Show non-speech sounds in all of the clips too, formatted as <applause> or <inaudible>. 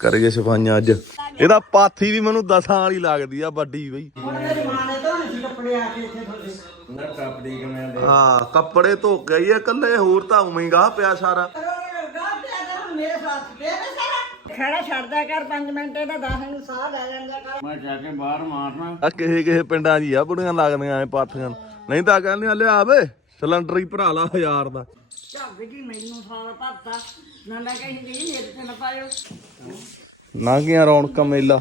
ਕਰੀਏ ਸਫਾਈਆਂ ਅੱਜ। ਇਹਦਾ ਪਾਥੀ ਵੀ ਮੈਨੂੰ ਦਸਾਂ ਵਾਲੀ ਲੱਗਦੀ ਆ ਵੱਡੀ ਬਈ। ਹਾਂ ਕੱਪੜੇ ਧੋ ਕੇ ਆਈ ਆ ਕੱਲੇ ਹੋਰ ਤਾਂ ਉਵੇਂ ਹੀ ਗਾਹ ਪਿਆ ਸਾਰਾ। ਮੇਰੇ ਸਾਥ ਪਿਆ ਨਾ ਸਾਰਾ ਖੜਾ ਛੱਡਦਾ ਕਰ 5 ਮਿੰਟ ਇਹਦਾ 10 ਨੂੰ ਸਾਹ ਲੈ ਜਾਂਦਾ ਕਰ ਮੈਂ ਜਾ ਕੇ ਬਾਹਰ ਮਾਰਨਾ। ਆ ਕਿਸੇ ਕਿਸੇ ਪਿੰਡਾਂ 'ਚ ਹੀ ਆ ਬੁੜੀਆਂ ਲੱਗਦੀਆਂ ਐ ਪਾਥੀਆਂ ਨੂੰ। ਨਹੀਂ ਤਾਂ ਕਹਿੰਦੀਆਂ ਲਿਆ ਵੇ। ਸਿਲੰਡਰ ਹੀ ਭਰਾ ਲਾ ਹਜ਼ਾਰ ਦਾ। ਝੱਗ ਜੀ ਮੈਨੂੰ ਸਾਰਾ ਭਰਤਾ। ਨਾ ਨਾ ਕਹੀਂ ਗਈ ਮੇਰੇ ਤੇ ਨਾ ਪਾਇਓ। ਨਾ ਗਿਆ ਰੌਣਕਾਂ ਮੇਲਾ।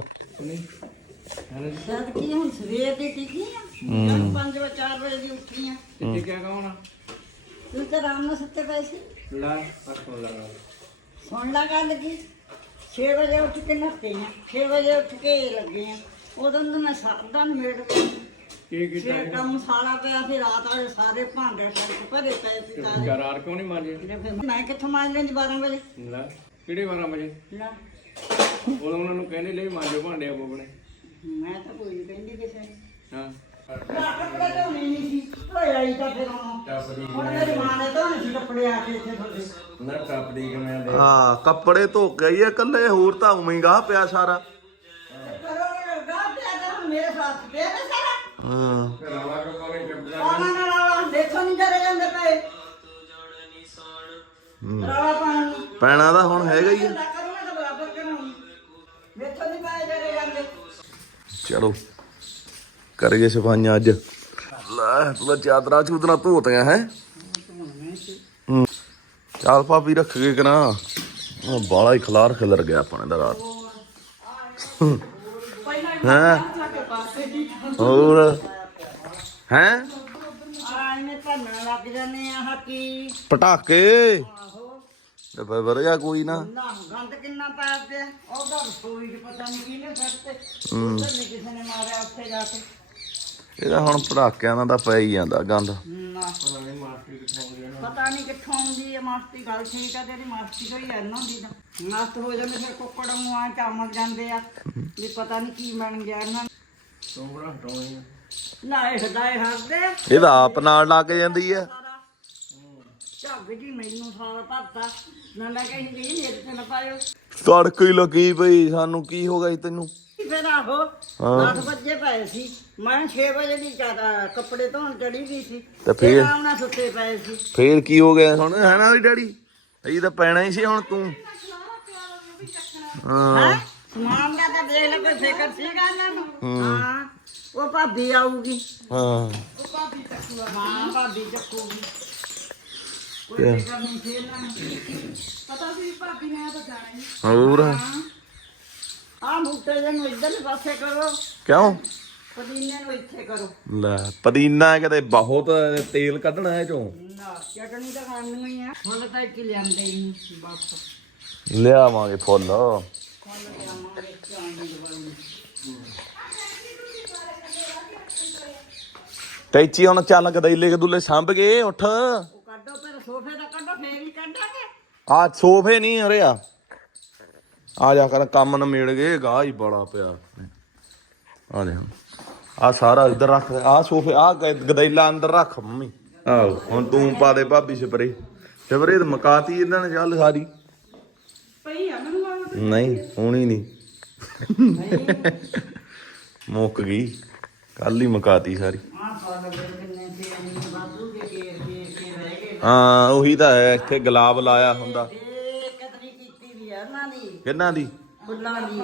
ਜਦ ਕੀ ਹੁਣ ਸਵੇਰ ਦੀ ਟਿਕੀ ਆ। ਜਦ 5 ਵਜੇ 4 ਵਜੇ ਦੀ ਉੱਠੀ ਆ। ਇੱਥੇ ਕਿਆ ਕਹਣਾ? ਤੂੰ ਤਾਂ ਆਰਾਮ ਨਾਲ ਸੁੱਤੇ ਪਏ ਸੀ। ਲੈ ਪਰਸੋਂ ਲਗਾ ਸੁਣ ਲਾ ਗੱਲ ਕੀ 6 ਵਜੇ ਉੱਠ ਕੇ ਨੱਤੇ ਆ। 6 ਵਜੇ ਉੱਠ ਕੇ ਲੱਗੇ ਆ। ਉਦੋਂ ਤਾਂ ਮੈਂ ਸਾਦਾ ਨਿਮੇੜ ਕੇ ਕੀ ਕੀਤਾ ਫਿਰ ਕੰਮ ਸਾਰਾ ਪਿਆ ਫਿਰ ਰਾਤ ਵਾਲੇ ਸਾਰੇ ਭਾਂਡੇ ਸੜਕ ਭਰੇ ਪਏ ਸੀ ਸਾਰੇ। ਕਰਾਰ ਕਿਉਂ ਨਹੀਂ ਮਾਰੀ ਤੇ ਫਿਰ ਮੈਂ ਕਿੱਥੋਂ ਮਾਰ ਲੈਂਦੀ 12 ਵਜੇ? ਲੈ ਕਿਹੜੇ 12 ਵਜੇ? ਨਾ। ਉਦੋਂ ਉਹਨਾਂ ਨੂੰ ਕਹਿੰਦੇ ਲਈ ਮਾਂਜੋ ਭਾਂਡੇ ਆਪੋ ਆਪਣੇ। ਮੈਂ ਤਾਂ ਕੋਈ ਨੀ ਕਹਿੰਦੀ ਕਿਸੇ ਨੂੰ। ਹਾਂ। ਕੱਪੜੇ ਧੋਣੇ ਨਹੀਂ ਸੀ ਧੋਇਆ ਹੀ ਤਾਂ ਫਿਰ ਹੁਣ। ਟੱਪਦੀ ਹੁਣ ਮੇਰੀ ਮਾਂ ਨੇ ਧੋਣੇ ਸੀ ਕੱਪੜੇ ਆ ਕੇ ਇੱਥੇ ਤੁਹਾਡੇ ਨਾ ਟੱਪਦੀ ਕਿਵੇਂ ਦੇ ਹਾਂ ਕੱਪੜੇ ਧੋ ਕੇ ਆਈ ਆ ਕੱਲੇ ਹੋਰ ਤਾਂ ਉਵੇਂ ਹੀ ਗਾਹ ਪਿਆ ਸਾਰਾ। ਹਾਂ। ਰੌਲਾ ਕਿਉਂ ਨਹੀਂ ਚੁੱਪਦਾ ਉਹਨਾਂ ਨਾਲ ਆਵਾ ਦੇਖੋ ਨਹੀਂ ਜਰੇ ਜਾਂਦੇ ਪਏ। ਰੌਲਾ ਪਾਉਣ ਨੂੰ। ਪੈਣਾ ਤਾਂ ਹੁਣ ਹੈਗਾ ਹੀ ਆ। ਨਾ ਕਰੂੰਗਾ ਤਾਂ ਬਰਾਬਰ ਕਰਾਂਗੀ ਦੇਖੋ ਨਹੀਂ ਪਾਏ ਜਰੇ ਜਾਂਦੇ। ਚਲੋ ਕਰੀਏ ਸਫਾਈਆਂ ਅੱਜ। ਲੈ ਤੂੰ ਤਾਂ ਚਾਦਰਾਂ ਚੂਦਰਾਂ ਧੋਤੀਆਂ ਹੈ। ਚਾਲ ਭਾਬੀ ਰੱਖ ਕੇ ਕਰਾਂ ਉਹ ਬਾਲਾ ਹੀ ਖਲਾਰ ਖਿਲਰ ਗਿਆ ਆਪਣੇ ਦਾ ਰਾਤ। ਹਾਂ। ਹੋਰ? ਹੈ? ਪਟਾਕੇ? ਤੇ ਫਿਰ ਵਧੀਆ ਕੋਈ ਨਾ। ਨਾ ਗੰਦ ਕਿੰਨਾ ਪਾਇਆ ਪਿਆ ਉਹਦਾ ਰਸੋਈ 'ਚ ਪਤਾ ਨਹੀਂ ਕਿਹਨੇ ਉੱਧਰ ਨਹੀਂ ਕਿਸੇ ਨੇ ਮਾਰਿਆ ਉੱਥੇ ਜਾ ਕੇ ਇਹਦਾ ਹੁਣ ਪਟਾਕਿਆਂ ਦਾ ਤਾਂ ਪੈ ਹੀ ਜਾਂਦਾ ਗੰਦ। ਨਾ ਪਤਾ ਨਹੀਂ ਕਿੱਥੋਂ ਆਉਂਦੀ ਹੈ। ਮਾਸਤੀ ਗੱਲ ਠੀਕ ਆ ਤੇਰੀ ਮਾਸਤੀ ਤੋਂ ਹੀ। ਐਨ ਹੁੰਦੀ ਮਸਤ ਹੋ ਜਾਂਦੇ ਫਿਰ ਕੁੱਕੜ ਨੂੰ ਆ ਚਾਮਲ ਜਾਂਦੇ ਆ ਵੀ ਪਤਾ ਨਹੀਂ ਕੀ ਬਣ ਗਿਆ ਇਹਨਾਂ ਇਹਦਾ ਆਪ ਨਾਲ ਲੱਗ ਜਾਂਦੀ ਆ। ਸਾਰਾ ਝੱਗ ਜੀ ਮੈਨੂੰ ਸਾਰਾ ਭਰਤਾ। ਨਾ ਨਾ ਕਹੀਂ ਗਈ ਮੇਰੇ ਤੇ ਨਾ ਪਾਇਓ। ਤੜਕ ਹੀ ਲੱਗੀ ਪਈ ਸਾਨੂੰ ਕੀ ਹੋ ਗਿਆ ਤੈਨੂੰ? ਫਿਰ ਆਹੋ ਹਾਂ। 10 ਵਜੇ ਪਏ ਸੀ। ਮੈਂ 6 ਵਜੇ ਦੀ ਜ਼ਿਆਦਾ ਕੱਪੜੇ ਧੋਣ ਚੜੀ ਗਈ ਸੀ। ਤੇ ਫਿਰ? ਆਉਣਾ ਸੁੱਤੇ ਪਏ ਸੀ। ਫੇਰ ਕੀ ਹੋ ਗਿਆ? ਹੁਣ ਹੈ ਨਾ ਵੀ ਡੈਡੀ? ਇਹ ਤਾਂ ਪੈਣਾ ਹੀ ਸੀ ਹੁਣ ਤੂੰ। ਹਾਂ? ਹੈਂ? ਸਮਾਨ ਦਾ ਤਾਂ ਦੇਖ ਲੈ ਕੋਈ ਫਿਕਰ ਸੀਗਾ ਇਹਨਾਂ ਨੂੰ। ਹਾਂ। ਉਹ ਭਾਬੀ ਆਊਗੀ। ਹਾਂ। ਹਾਂ ਭਾਬੀ ਚੱਕੂਗੀ। ਕੋਈ ਫਿਕਰ ਨਹੀਂ ਸੀ ਇਹਨਾਂ ਨੂੰ। ਪਤਾ ਸੀ ਭਾਬੀ ਨੇ ਤਾਂ ਜਾਣਾ ਹੀ। ਹੋਰ? ਆ ਬੂਟੇ ਜਿਹੇ ਨੂੰ ਇੱਧਰਲੇ ਪਾਸੇ ਕਰੋ। ਕਿਉਂ? ਪੁਦੀਨੇ ਨੂੰ ਇੱਥੇ ਕਰੋ। ਲੈ ਪਦੀਨਾ ਕਿਤੇ ਬਹੁਤ ਤੇਲ ਕੱਢਣਾ ਹੈ ਚੋਂ। ਨਾ ਚਟਣੀ ਤਾਂ ਖਾਣੀ ਹੀ ਆ। ਹੁਣ ਤਾਂ ਇੱਕ ਹੀ ਲਿਆਂਦੇ ਹੀ ਨਹੀਂ ਬਸ। ਲਿਆਵਾਂਗੇ ਫੁੱਲ। ਟੈਚੀ ਹੁਣ ਚੱਲ ਗਦੈਲੇ ਕਦੂਲੇ ਸੰਭ ਗਏ ਉੱਠ। ਉਹ ਕੱਢੋ ਫਿਰ ਸੋਫੇ ਦਾ ਕੱਢੋ ਫੇਰ ਹੀ ਕੱਢਾਂਗੇ। ਆ ਸੋਫੇ ਨਹੀਂ ਅਰੇ ਆ। ਆ ਜਾ ਕਰ ਕੰਮ ਨਿਮੇੜ ਗਏ ਗਾਹ ਹੀ ਬੜਾ ਪਿਆ। ਆ ਦੇ ਆ ਸਾਰਾ ਇੱਧਰ ਰੱਖ ਆ ਸੋਫੇ ਆ ਗਦੈਲਾ ਅੰਦਰ ਰੱਖ ਮੰਮੀ। ਆਹੋ ਹੁਣ ਤੂੰ ਪਾ ਦੇ ਭਾਬੀ ਸਪਰੇ। ਸਪਰੇ ਤੇ ਮਕਾਤੀ ਇਹਨਾਂ ਨੇ ਚੱਲ ਸਾਰੀ। ਨਹੀਂ ਹੋਣੀ ਨਹੀਂ ਮੁੱਕ ਗਈ। ਕੱਲ ਹੀ ਮਕਾਤੀ ਸਾਰੀ। ਹਾਂ, ਉਹੀ ਤਾਂ ਹੈ, ਇੱਥੇ ਗੁਲਾਬ ਲਾਇਆ ਹੁੰਦਾ। ਕਤਰੀ ਕੀਤੀ ਵੀ ਆ ਇਹਨਾਂ ਦੀ? ਕਿੰਨਾ ਦੀ ਫੁੱਲਾਂ ਦੀ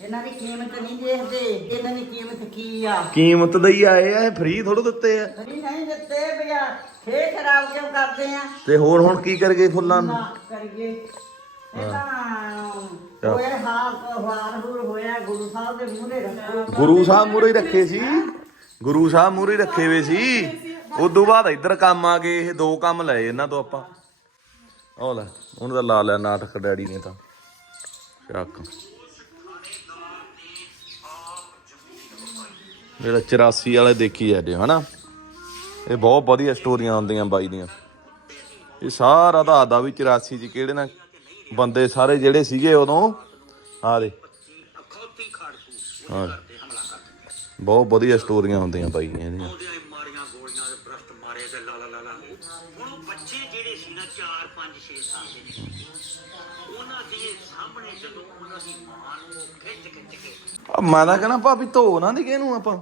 ਇਹਨਾਂ ਦੀ ਕੀਮਤ ਨਹੀਂ ਦੇਖਦੇ ਇਹਨਾਂ ਦੀ ਕੀਮਤ ਕੀ ਆ ਕੀਮਤ ਦਾ ਹੀ ਆਏ ਆ, ਇਹ ਫ੍ਰੀ ਥੋੜੋ ਦਿੱਤੇ ਆ। ਅਰੀ ਨਹੀਂ ਦਿੱਤੇ ਬਿਆ ਫੇਰ ਖਰਾਬ ਕਿਉਂ ਕਰਦੇ ਆ ਤੇ ਹੋਰ ਹੁਣ ਕੀ ਕਰ ਗਏ ਫੁੱਲਾਂ ਨੂੰ? ਕਰੀਏ ਇਹ ਤਾਂ ਹੋਏ ਹਾਲ ਵਾਰ ਹੂਰ ਹੋਇਆ ਗੁਰੂ ਸਾਹਿਬ ਦੇ ਮੂਹਰੇ ਰੱਖੋ। ਗੁਰੂ ਸਾਹਿਬ ਮੂਰੇ ਹੀ ਰੱਖੇ ਸੀ। ਗੁਰੂ ਸਾਹਿਬ ਮੂਰੇ ਹੀ ਰੱਖੇ ਵੇ ਸੀ। ਉਦੋਂ ਬਾਅਦ ਇੱਧਰ ਕੰਮ ਆ ਗਏ ਇਹ ਦੋ ਕੰਮ ਲਏ ਇਹਨਾਂ ਤੋਂ ਆਪਾਂ। ਉਹ ਲੈ ਉਹਨੂੰ ਤਾਂ ਲਾ ਲਿਆ ਨਾਟਕ ਡੈਡੀ ਨੇ ਤਾਂ। ਚੱਕ। ਜਿਹੜਾ 84 ਵਾਲੇ ਦੇਖੀ ਜਾਂਦੇ ਹਨਾ? ਇਹ ਬਹੁਤ ਵਧੀਆ ਸਟੋਰੀਆਂ ਹੁੰਦੀਆਂ ਬਾਈ ਦੀਆਂ। ਇਹ ਸਾਰਾ ਦਾ ਆਦਾ ਵੀ 84 ਚ ਕਿਹੜੇ ਨਾ ਬੰਦੇ ਸਾਰੇ ਜਿਹੜੇ ਸੀਗੇ ਉਦੋਂ ਆ ਦੇ। ਹਾਂ। ਬਹੁਤ ਵਧੀਆ ਸਟੋਰੀਆਂ ਹੁੰਦੀਆਂ ਬਾਈ ਇਹਦੀਆਂ। ਮਾਰੀਆਂ ਗੋਲੀਆਂ ਦੇ ਬ੍ਰਸ਼ਟ ਮਾਰੇ ਤੇ ਲਾ ਲਾ ਹੁਣ ਉਹ ਬੱਚੇ ਜਿਹੜੇ ਸੀ ਨਾ 4 5 6 ਸਾਲ ਦੇ ਉਹਨਾਂ ਦੇ ਸਾਹਮਣੇ ਜਦੋਂ ਉਹਨਾਂ ਉਹਦੀ ਮਾਂ ਨੂੰ ਖਿੱਚ ਖਿੱਚ ਕੇ ਆ ਮੈਂ ਤਾਂ ਕਹਿਣਾ ਭਾਬੀ ਧੋ ਨਾ ਦੇ ਕਿਹਨੂੰ ਆਪਾਂ।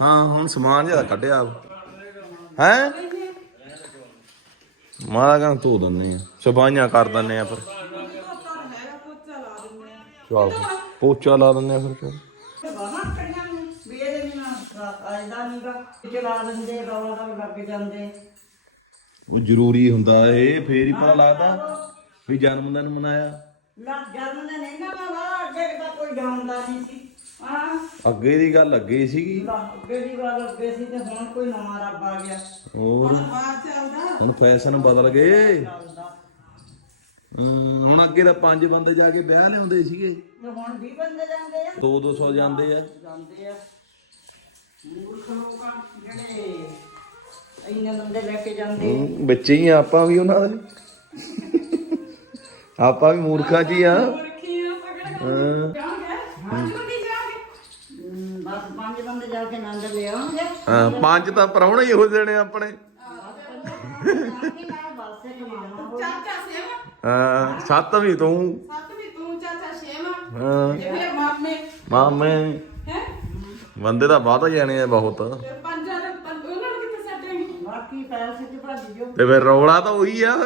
ਹਾਂ, ਹੁਣ ਸਮਾਨ ਜ਼ਿਆਦਾ ਕੱਢਿਆ। ਹੈ? ਮੈਂ ਕਹਿੰਦਾ ਧੋ ਦਿੰਦੇ ਆ ਸਫਾਈਆਂ ਕਰ ਦਿੰਦੇ ਆ ਫਿਰ। ਚਲ, ਪੋਚਾ ਲਾ ਦਿੰਦੇ ਆ ਫਿਰ ਚੱਲ। ਉਹ ਜ਼ਰੂਰੀ ਹੁੰਦਾ ਇਹ, ਫੇਰ ਹੀ ਪਤਾ ਲੱਗਦਾ ਵੀ ਜਨਮ ਦਿਨ ਮਨਾਇਆ। ਲੱਗ ਜਨਮ ਦੇ ਨਹੀਂ ਨਾ ਅੱਗੇ ਤਾਂ ਕੋਈ ਜਾਣਦਾ ਨਹੀਂ ਸੀ। ਹਾਂ। ਅੱਗੇ ਦੀ ਗੱਲ ਅੱਗੇ ਸੀਗੀ। ਅੱਗੇ ਦੀ ਗੱਲ ਅੱਗੇ ਸੀ ਤੇ ਹੁਣ ਕੋਈ ਨਵਾਂ ਰੱਬ ਆ ਗਿਆ। ਹੋਰ। ਬਾਹਰ ਚੱਲਦਾ। ਹੁਣ ਫੈਸ਼ਨ ਬਦਲ ਗਏ। ਹੁਣ ਅੱਗੇ ਤਾਂ ਪੰਜ ਬੰਦੇ ਜਾ ਕੇ ਵਿਆਹ ਲਿਆਉਂਦੇ ਸੀਗੇ। ਤੇ ਹੁਣ 20 ਬੰਦੇ ਜਾਂਦੇ ਆ। 2 200 ਜਾਂਦੇ ਆ। ਜਾਂਦੇ ਆ। ਮੂਰਖ ਲੋਕ ਆ ਜਿਹੜੇ ਇੰਨੇ ਬੰਦੇ ਲੈ ਕੇ ਜਾਂਦੇ ਹਮ, ਬੱਚੇ ਹੀ ਆ ਆਪਾਂ ਵੀ ਉਹਨਾਂ ਦੇ। <laughs> ਆਪਾਂ ਵੀ ਮੂਰਖਾਂ ਹੀ ਆ। ਹਾਂ। ਹਮ, ਬਸ ਪੰਜ ਬੰਦੇ ਜਾ ਕੇ ਆਨੰਦ ਲੈ ਆਉਣਗੇ ਹਾਂ, ਪੰਜ ਤਾਂ ਪਰਾਉਣੇ ਹੀ ਹੋ ਜਾਣੇ ਆਪਣੇ। ਚਾਚਾ ਸੇਵਾ। ਹਾਂ ਸੱਤ ਵੀ ਤੂੰ। ਸੱਤ ਵੀ ਤੂੰ ਚਾਚਾ ਛੇਵਾਂ ਹਾਂ। ਫਿਰ ਮਾਮੇ। ਮਾਮੇ। ਹੈ? ਬੰਦੇ ਤਾਂ ਬਾਤ ਜਾਣੇ ਆ ਬਹੁਤ। ਫਿਰ ਪੰਜਾਂ ਦੇ ਪੰਜ ਉਹਨਾਂ ਨੂੰ ਕਿੱਥੇ ਸੱਟੇਂਗੇ ਬਾਕੀ ਪੈਸੇ ਚ ਭੱਜ ਜੋ। ਤੇ ਫਿਰ ਰੌਲਾ ਤਾਂ ਉਹੀ ਆ।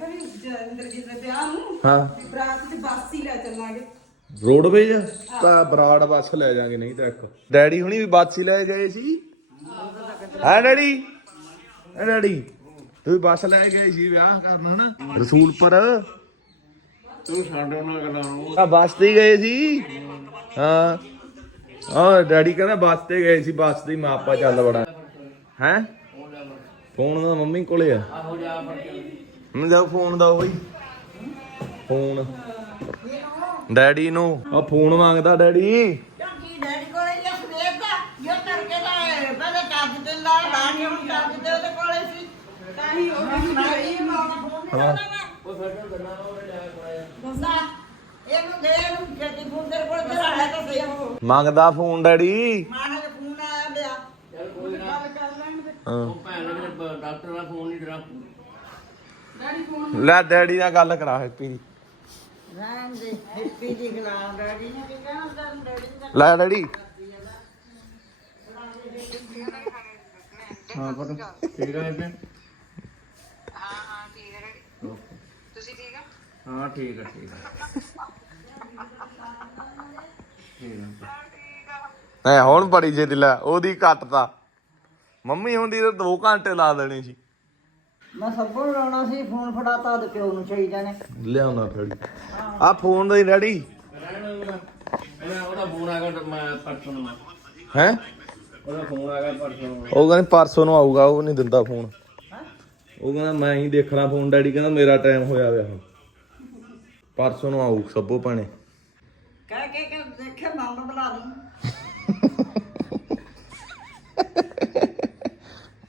ਤਾਂ ਵੀ ਜੰਦਰ ਜੀ ਦੇ ਵਿਆਹ ਨੂੰ ਹਾਂ। ਬਰਾਤ ਤੇ ਬੱਸ ਹੀ ਲੈ ਚੱਲਾਂਗੇ। ਰੋਡਵੇਜ ਤਾਂ ਬਰਾੜ ਬੱਸ ਲੈ ਜਾਾਂਗੇ ਨਹੀਂ ਤਾਂ ਇੱਕ। ਡੈਡੀ ਹੁਣੀ ਵੀ ਬੱਸ ਹੀ ਲੈ ਗਏ ਸੀ। ਹੈ ਡੈਡੀ? ਹੈ ਡੈਡੀ? ਤੂੰ ਵੀ ਬੱਸ ਲੈ ਗਏ ਸੀ ਵਿਆਹ ਕਰਨ ਹਨਾ? ਰਸੂਲਪੁਰ। ਤੂੰ ਸਾਡੇ ਨਾਲ ਗੱਲਾਂ ਨੂੰ। ਆ ਬੱਸ ਤੇ ਹੀ ਗਏ ਸੀ। ਹਾਂ। ਆ ਡੈਡੀ ਕਹਿੰਦਾ ਬੱਸ ਤੇ ਗਏ ਸੀ ਬੱਸ ਤੇ ਹੀ ਮਾਂ ਆਪਾ ਚੱਲ ਬੜਾ ਹੈ? ਫੋਨ ਦਾ ਮੰਮੀ ਕੋਲੇ ਆ। ਆਹੋ ਜਾ ਫੜ ਕੇ। ਮੈਨੂੰ ਜਾ ਫੋਨ ਦਾ ਉਹੀ ਫੋਨ। ਡੈਡੀ ਨੂੰ। ਆ ਫੋਨ ਮੰਗਦਾ ਡੈਡੀ। ਕਿਉਂਕਿ ਡੈਡੀ ਕੋਲੇ ਹੀ ਸਵੇਰ ਦਾ ਜੋ ਕਰਕੇ ਦਾ ਪਹਿਲੇ ਕੱਜ ਤੇ ਲਾ ਲਾਣੀ ਹੁਣ ਕੱਜ ਤੇ ਉਹਦੇ ਕੋਲੇ ਸੀ। ਤਾਂ ਹੀ ਉਹ ਵੀ ਮੈਂ ਇਹ ਮਾਉਣਾ ਫੋਨ ਹਾਂ। ਉਹ ਸਾਡੇ ਗੱਲਾਂ ਨੂੰ ਉਹਨੇ ਜਾ ਕਰਾਇਆ ਦੱਸਦਾ ਇਹਨੂੰ ਦੇ ਇਹਨੂੰ ਜੱਦੀ ਫੋਨ ਤੇਰੇ ਕੋਲ ਤੇਰਾ ਹੈ ਤਾਂ ਸਹੀ। ਉਹ ਮੰਗਦਾ ਫੋਨ ਡੈਡੀ। ਮਾਂ ਨੇ ਫੋਨ ਆਇਆ ਲਿਆ ਚੱਲ ਕੋਈ ਨਾ। ਗੱਲ ਕਰ ਲੈਣਗੇ। ਹਾਂ। ਉਹ ਭੈਣ ਨੇ ਡਾਕਟਰ ਦਾ ਫੋਨ ਨਹੀਂ ਡਰਾ। ਡੈਡੀ ਫੋਨ ਲੈ ਡੈਡੀ ਨਾਲ ਗੱਲ ਕਰਾ ਹੈਪੀ ਦੀ ਰਹਿਣ ਦੇ ਹਿੱਪੀ ਦੀ ਗਲਾਮ ਡੈਡੀ। ਨੇ ਕੀ ਕਹਿਣਾ ਤੈਨੂੰ ਡੈਡੀ ਨੇ ਲੈ ਡੈਡੀ। ਹਾਂ ਪਤਾ ਠੀਕ ਹੈ ਇੱਥੇ ਹਾਂ ਹਾਂ ਠੀਕ ਹੈ ਡੈਡੀ। ਤੁਸੀਂ ਠੀਕ ਆ? ਹਾਂ ਠੀਕ ਹੈ ਠੀਕ ਹੈ ਠੀਕ ਹੈ ਐ ਹੁਣ ਬੜੀ ਜੇ ਦਿਲਾ ਉਹਦੀ ਘੱਟਤਾ ਮੰਮੀ ਹੁੰਦੀ ਤਾਂ 2 ਘੰਟੇ ਲਾ ਦੇਣੇ ਸੀ। ਮੈਂ ਸਭ ਨੂੰ ਲਾਉਣਾ ਸੀ ਫੋਨ ਫੜਾਤਾ ਤੇ ਪਿਓ ਨੂੰ ਚਾਹੀਦਾ ਨੇ। ਲਿਆਉਣਾ ਡੈਡੀ ਆ ਫੋਨ ਦਾ ਹੀ ਡੈਡੀ। ਇਹਦਾ ਉਹਦਾ ਫੋਨ ਆ ਗਿਆ ਮੈਂ ਪਰਸੋਂ ਨੂੰ ਹੈ? ਉਹਦਾ ਫੋਨ ਆ ਗਿਆ ਪਰਸੋਂ ਨੂੰ ਉਹ ਕਹਿੰਦੇ ਪਰਸੋਂ ਨੂੰ ਆਊਗਾ ਉਹ ਨਹੀਂ ਦਿੰਦਾ ਫੋਨ। ਉਹ ਕਹਿੰਦਾ ਮੈਂ ਹੀ ਦੇਖਣਾ ਫੋਨ ਡੈਡੀ ਕਹਿੰਦਾ ਮੇਰਾ ਟਾਈਮ ਹੋਇਆ ਹੁਣ। ਪਰਸੋਂ ਨੂੰ ਆਊ ਸਭੋ ਪਾਣੇ ਕਹਿ ਕੇ ਕਿ ਦੇਖੇ ਮੰਮ ਬੁਲਾ ਦੂੰ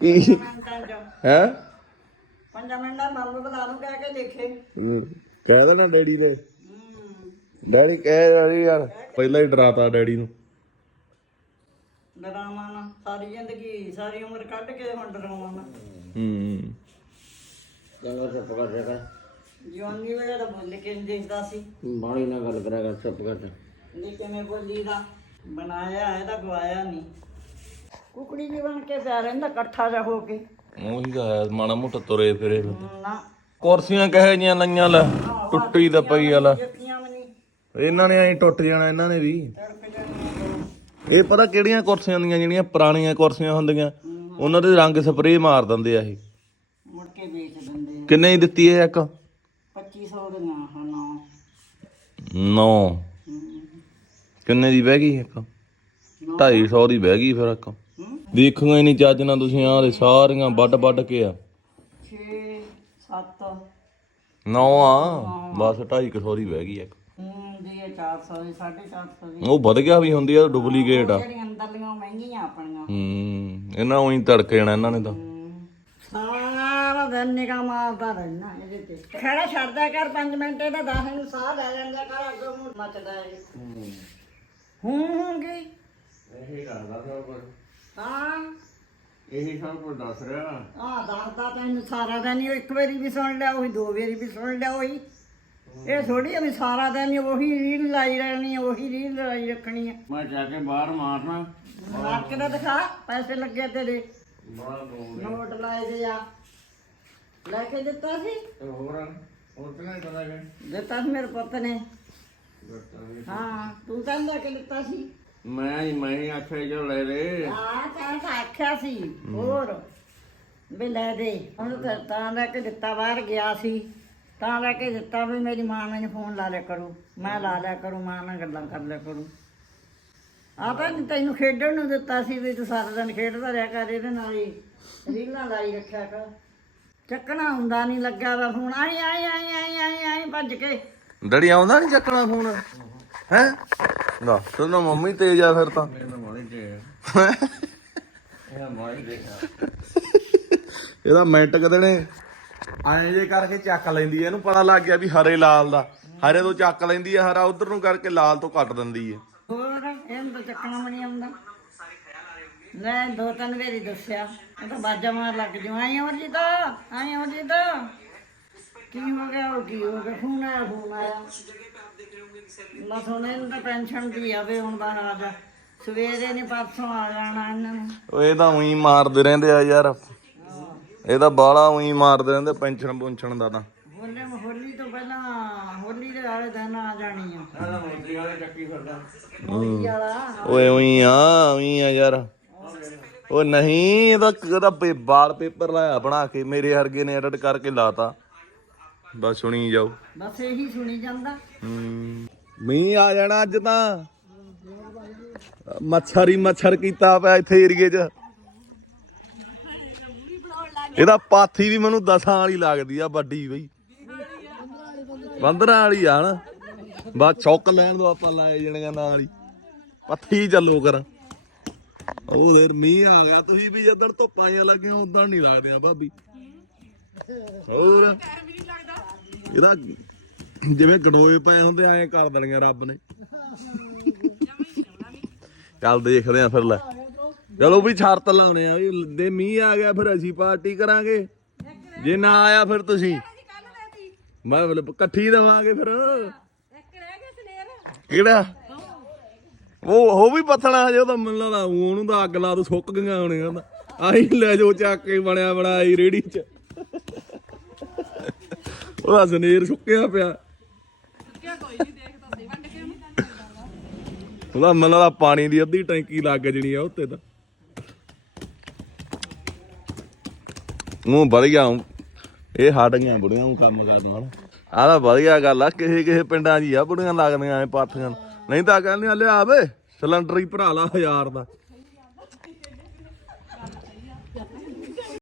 ਕੀ? ਹੈ? ਪੰਜਾਂ ਮਿੰਟਾਂ ਮੰਮ ਬੁਲਾ ਦੂੰ ਕਹਿ ਕੇ ਦੇਖੇ। ਕਹਿ ਦੇਣਾ ਡੈਡੀ ਨੇ। ਡੈਡੀ ਕਹਿ ਡੈਡੀ ਯਾਰ ਪਹਿਲਾਂ ਹੀ ਡਰਾਤਾ ਡੈਡੀ ਨੂੰ। ਡਰਾਵਾਂ ਨਾ ਸਾਰੀ ਜ਼ਿੰਦਗੀ ਸਾਰੀ ਉਮਰ ਕੱਢ ਕੇ ਹੁਣ ਡਰਾਵਾਂ ਨਾ। ਹੂੰ। ਚੰਗਾ ਚੁੱਪ ਕਰ ਜਾ ਕਰ। ਜਵਾਨੀ ਵੇਲੇ ਤਾਂ ਬੋਲ ਕੇ ਨੀ ਦੇਖਦਾ ਸੀ। ਬਾਣੀ ਨਾਲ ਗੱਲ ਕਰਿਆ ਕਰ ਚੁੱਪ ਕਰ ਜਾ। ਨਹੀਂ ਕਿਵੇਂ ਬੋਲੀ ਦਾ ਬਣਾਇਆ ਗਵਾਇਆ ਨਹੀਂ। ਕੁਕੜੀ ਵੀ ਬਣ ਕੇ ਪਿਆ ਰਹਿੰਦਾ ਇਕੱਠਾ ਜਾ ਹੋ ਕੇ। ਉਹੀ ਤਾਂ ਹੈ ਮਾੜਾ ਮੋਟਾ ਤੁਰੇ ਫਿਰੇ ਨਾ। ਕੁਰਸੀਆਂ ਕਹੇ ਜੀਆਂ ਲਈਆਂ ਲੈ, ਟੁੱਟੀ ਤਾਂ ਪਈ ਆ ਜੱਫੀਆਂ ਵੀ ਨਹੀਂ ਇਹਨਾਂ ਨੇ ਐਂ ਟੁੱਟ ਜਾਣਾ, ਇਹਨਾਂ ਨੇ ਵੀ। ਇਹ ਪਤਾ ਕਿਹੜੀਆਂ ਕੁਰਸੀਆਂ ਦੀਆਂ ਜਿਹੜੀਆਂ ਪੁਰਾਣੀਆਂ ਕੁਰਸੀਆਂ ਹੁੰਦੀਆਂ, ਉਹਨਾਂ ਦੇ ਰੰਗ ਸਪਰੇਅ ਮਾਰ ਦਿੰਦੇ ਆ ਇਹ। ਮੁੜ ਕੇ ਵੇਚ ਦਿੰਦੇ ਕਿੰਨੇ ਦੀ ਦਿੱਤੀ ਇਹ ਇੱਕ? 2500 ਦੀਆਂ ਹਨ 9 ਕਿੰਨੇ ਦੀ ਬਹਿ ਗਈ ਇੱਕ? 250 ਦੀ ਬਹਿ ਗਈ ਫਿਰ ਇੱਕ। ਦੇਖੂਗਾ ਹੀ ਨਹੀਂ ਚੱਜ ਨਾਲ ਤੁਸੀਂ ਆਹ ਦੇ ਸਾਰੀਆਂ ਵੱਡ ਵੱਡ ਕੇ ਆ। 6 7 9 ਆ। ਬਸ 250 ਦੀ ਬਹਿ ਗਈ ਇੱਕ। ਹੂੰ ਦੀ ਇਹ 400 ਦੀ 450 ਦੀ। ਉਹ ਵਧ ਗਿਆ ਵੀ ਹੁੰਦੀ ਆ ਡੁਪਲੀਕੇਟ ਆ। ਜਿਹੜੀਆਂ ਅੰਦਰਲੀਆਂ ਉਹ ਮਹਿੰਗੀਆਂ ਆਪਣੀਆਂ। ਹੂੰ ਇਹਨਾਂ ਉਹੀ ਤੜਕੇ ਜਾਣਾ ਇਹਨਾਂ ਨੇ ਤਾਂ। ਸਾਰਾ ਦਿਨ ਨਿਗਾ ਮਾਰਦਾ ਰਹਿਣਾ ਇਹਦੇ ਤੇ। ਖੜਾ ਛੱਡਦਾ ਕਰ 5 ਮਿੰਟ ਇਹਦਾ 10 ਨੂੰ ਸਾਹ ਲੈ ਜਾਂਦਾ ਕਰ ਅੱਗੋਂ ਮੂੰਹ ਮੱਚਦਾ ਇਹ। ਹੂੰ। ਹੂੰ ਗਈ ਇਹ ਕਰਦਾ ਸਭ ਕੁਝ ਹਾਂ। ਇਹੀ ਸਭ ਕੁਝ ਦੱਸ ਰਿਹਾ। ਆ ਦੱਸਦਾ ਤੈਨੂੰ ਸਾਰਾ ਦਿਨ ਹੀ ਉਹ ਇੱਕ ਵਾਰੀ ਵੀ ਸੁਣ ਲਿਆ ਉਹੀ ਦੋ ਵਾਰੀ ਵੀ ਸੁਣ ਲਿਆ ਉਹੀ। ਇਹ ਥੋੜੀ ਆ ਵੀ ਸਾਰਾ ਦਿਨ ਹੀ ਉਹੀ ਰੀਲ ਲਾਈ ਰਹਿਣੀ ਆ, ਉਹੀ ਰੀਲ ਲਾਈ ਰੱਖਣੀ ਹੈ ਮੈਂ ਜਾ ਕੇ ਬਾਹਰ ਮਾਰਨਾ। ਮਾਰ ਕੇ ਤਾਂ ਦਿਖਾ ਪੈਸੇ ਲੱਗੇ ਤੇਰੇ। ਬੜਾ ਬੋਲ ਨੋਟ ਲਾਏ ਦੇ ਆ। ਲੈ ਕੇ ਦਿੱਤਾ ਸੀ? ਤੇ ਹੋਰ ਹੋਰ ਕਿਹਨਾਂ ਪਤਾ ਹੈ ਦਿੱਤਾ ਸੀ ਮੇਰੇ ਪੁੱਤ ਨੇ। ਹਾਂ ਤੂੰ ਕਹਿੰਦਾ ਕਿ ਦਿੱਤਾ ਸੀ। ਮੈਂ ਹੀ ਮੈਂ ਹੀ ਆਖਿਆ ਜੋ ਲੈ ਲੈ ਹਾਂ ਤਾਂ ਤਾਂ ਆਖਿਆ ਸੀ ਹੋਰ। ਵੀ ਲੈ ਦੇ। ਉਹਨੂੰ ਤਾਂ ਤਾਂ ਲੈ ਕੇ ਦਿੱਤਾ ਬਾਹਰ ਗਿਆ ਸੀ। ਤਾਂ ਲੈ ਕੇ ਦਿੱਤਾ ਵੀ ਮੇਰੀ ਮਾਂ ਮੈਨੂੰ ਫੋਨ ਲਾ ਲਿਆ ਕਰੂ। ਮੈਂ ਲਾ ਲਿਆ ਕਰੂ ਮਾਂ ਨਾਲ ਗੱਲਾਂ ਕਰ ਲਿਆ ਕਰੂ। ਆ ਤਾਂ ਨੀ ਤੈਨੂੰ ਖੇਡਣ ਨੂੰ ਦਿੱਤਾ ਸੀ ਵੀ ਤੂੰ ਸਾਰਾ ਦਿਨ ਖੇਡਦਾ ਰਿਹਾ ਕਰ ਇਹਦੇ ਨਾਲ ਹੀ ਰੀਲਾਂ ਲਾਈ ਰੱਖਿਆ ਕਰ। ਚੱਕਣਾ ਹੁੰਦਾ ਨਹੀਂ ਲੱਗਾ ਵਾ ਫੋਨ। ਆਈ ਆਈ ਆਈ ਆਈ ਆਈ ਆਈ ਭੱਜ ਕੇ। ਡੜੀ ਆਉਂਦਾ ਨਹੀਂ ਚੱਕਣਾ ਫੋਨ? ਹੈ? ਨਾ ਤੈਨੂੰ ਮੰਮੀ ਤੇਜ ਆ ਫਿਰ ਤਾਂ। ਇਹਦਾ ਮਿੰਟ ਕਦੇ ਨੇ ਐਂ ਜੇ ਕਰਕੇ ਚੱਕ ਲੈਂਦੀ ਐ ਇਹਨੂੰ ਪਤਾ ਲੱਗ ਗਿਆ ਵੀ ਹਰੇ ਲਾਲ ਦਾ। ਹਰੇ ਤੋਂ ਚੱਕ ਲੈਂਦੀ ਐ ਹਰਾ ਉਧਰ ਨੂੰ ਕਰਕੇ ਲਾਲ ਤੋਂ ਕੱਟ ਦਿੰਦੀ ਐ ਹੋਰ ਇਹਨੂੰ ਤਾਂ ਚੱਕਣਾ ਵੀ ਨਹੀਂ ਆਉਂਦਾ। ਲੈ ਦੋ ਤਿੰਨ ਵਾਰੀ ਦੱਸਿਆ। ਇਹ ਤਾਂ ਬਾਜਾ ਮਾਰ ਲੱਗ ਜੂ। ਆਈ ਹੋਰ ਜੀ ਤਾਂ ਆਈ ਹੋਰ ਜੀ ਤਾਂ। ਕੀ ਹੋ ਗਿਆ ਉਹ ਕੀ ਹੋ ਗਿਆ? ਫੋਨ ਆਇਆ ਫੋਨ ਆਇਆ। ਮੈਂ ਸੁਣਿਆ ਇਹਨੂੰ ਤਾਂ ਪੈਨਸ਼ਨ ਦੀ ਆਵੇ ਹੁਣ ਬਾਹਰ ਆ ਜਾ ਸਵੇਰੇ ਨੇ ਪਰਸੋਂ ਆ ਜਾਣਾ ਇਹਨਾਂ ਨੂੰ। ਉਹ ਇਹ ਤਾਂ ਉਹੀ ਮਾਰਦੇ ਰਹਿੰਦੇ ਆ ਯਾਰ। ਇਹ ਤਾਂ ਬਾਲਾ ਉਹੀ ਮਾਰਦੇ ਰਹਿੰਦੇ ਪੈਨਸ਼ਨ ਪੁੰਛਣ ਦਾ ਤਾਂ। ਹੋਲੇ ਹੋਲੀ ਤੋਂ ਪਹਿਲਾਂ ਹੋਲੀ ਦੇ ਵਾਲੇ ਦਿਨ ਆ ਜਾਣੀ ਆ। ਨਾ ਮੋਦੀ ਵਾਲੇ ਚੱਕੀ ਫਿਰਦਾ। ਹੋਲੀ ਵਾਲਾ ਓਏ ਉਹੀ ਆ ਉਹੀ ਆ ਯਾਰ। ਉਹ ਨਹੀਂ ਇਹਦਾ ਇਹਦਾ ਵਾਲ ਪੇਪਰ ਲਾਇਆ ਬਣਾ ਕੇ ਮੇਰੇ ਵਰਗੇ ਨੇ ਐਡਿਟ ਕਰਕੇ ਲਾਤਾ। ਬਸ ਸੁਣੀ ਜਾਓ। ਬਸ ਇਹੀ ਸੁਣੀ ਜਾਂਦਾ। ਮੀਂਹ ਆ ਜਾਣਾ ਅੱਜ ਤਾਂ। ਮੱਛਰ ਹੀ ਮੱਛਰ ਕੀਤਾ ਪਿਆ ਇੱਥੇ ਏਰੀਏ 'ਚ। ਇਹਦਾ ਪਾਥੀ ਵੀ ਮੈਨੂੰ ਦਸਾਂ ਵਾਲੀ ਲੱਗਦੀ ਆ, ਵੱਡੀ ਬਈ। ਬੰਦਰਾਂ ਵਾਲੀ ਆ ਨਾ ਬਸ ਚੌਕ ਲੈਣ ਦੋ ਆਪਾਂ ਲਾਏ ਜਣੀਆਂ ਨਾਲ ਹੀ। ਪੱਥੀ ਚੱਲੋ ਕਰ। ਉਹ ਦੇਰ ਮੀਂਹ ਆ ਗਿਆ, ਤੁਸੀਂ ਵੀ ਜਦੋਂ ਧੁੱਪਾਂ ਜਿਹਾ ਲੱਗੀਆਂ, ਉਦੋਂ ਨਹੀਂ ਲੱਗਦੇ ਭਾਬੀ। ਹੋਰ? ਇਹਦਾ ਜਿਵੇਂ ਗਡੋਏ ਪਏ ਹੁੰਦੇ, ਐਂ ਕਰ ਦੇਣੀਆਂ ਰੱਬ ਨੇ। ਚੱਲ ਦੇਖਦੇ ਆ ਫਿਰ ਲੈ। ਚਲੋ ਵੀ ਸ਼ਰਤ ਲਾਉਣੇ ਆ ਵੀ ਦੇ ਮੀਂਹ ਆ ਗਿਆ ਫਿਰ ਅਸੀਂ ਪਾਰਟੀ ਕਰਾਂਗੇ। ਜੇ ਨਾ ਆਇਆ ਫਿਰ ਤੁਸੀਂ। ਮੈਂ ਮਤਲਬ ਇਕੱਠੀ ਦੇਵਾਂਗੇ ਫਿਰ। ਕਿਹੜਾ? ਉਹ ਉਹ ਵੀ ਪੱਥਣਾ ਹਜੇ ਉਹਦਾ ਮੈਨੂੰ ਲੱਗਦਾ ਉਹਨੂੰ ਤਾਂ ਅੱਗ ਲਾ ਦੋ ਸੁੱਕ ਗਈਆਂ ਹੋਣੀਆਂ ਤਾਂ ਆਹੀ ਲੈ ਜੋ ਚੱਕ ਕੇ ਬਣਿਆ ਬਣਾਈ ਰੇੜੀ 'ਚ। ਉਹਦਾ ਜ਼ਨੇਰ ਸੁੱਕਿਆ ਪਿਆ। ਉਹਦਾ ਮੈਨੂੰ ਲੱਗਦਾ ਪਾਣੀ ਦੀ ਅੱਧੀ ਟੈਂਕੀ ਲੱਗ ਜਣੀ ਆ ਉੱਤੇ ਤਾਂ। ਉਹ ਵਧੀਆ, ਇਹ ਹਟ ਗਈਆਂ ਬੁੜੀਆਂ ਨੂੰ ਕੰਮ ਕਰਨ ਨਾਲ। ਆਹ ਤਾਂ ਵਧੀਆ ਗੱਲ ਆ ਕਿਸੇ ਕਿਸੇ ਪਿੰਡਾਂ 'ਚ ਹੀ ਆ ਬੁੜੀਆਂ ਲੱਗਦੀਆਂ ਐ ਪਾਥੀਆਂ ਨਹੀਂ ਤਾਂ ਕਹਿੰਦੀਆਂ, ਲਿਆ ਵੇ, ਸਿਲੰਡਰ ਹੀ ਭਰਾ ਲਾ ਹਜ਼ਾਰ ਦਾ।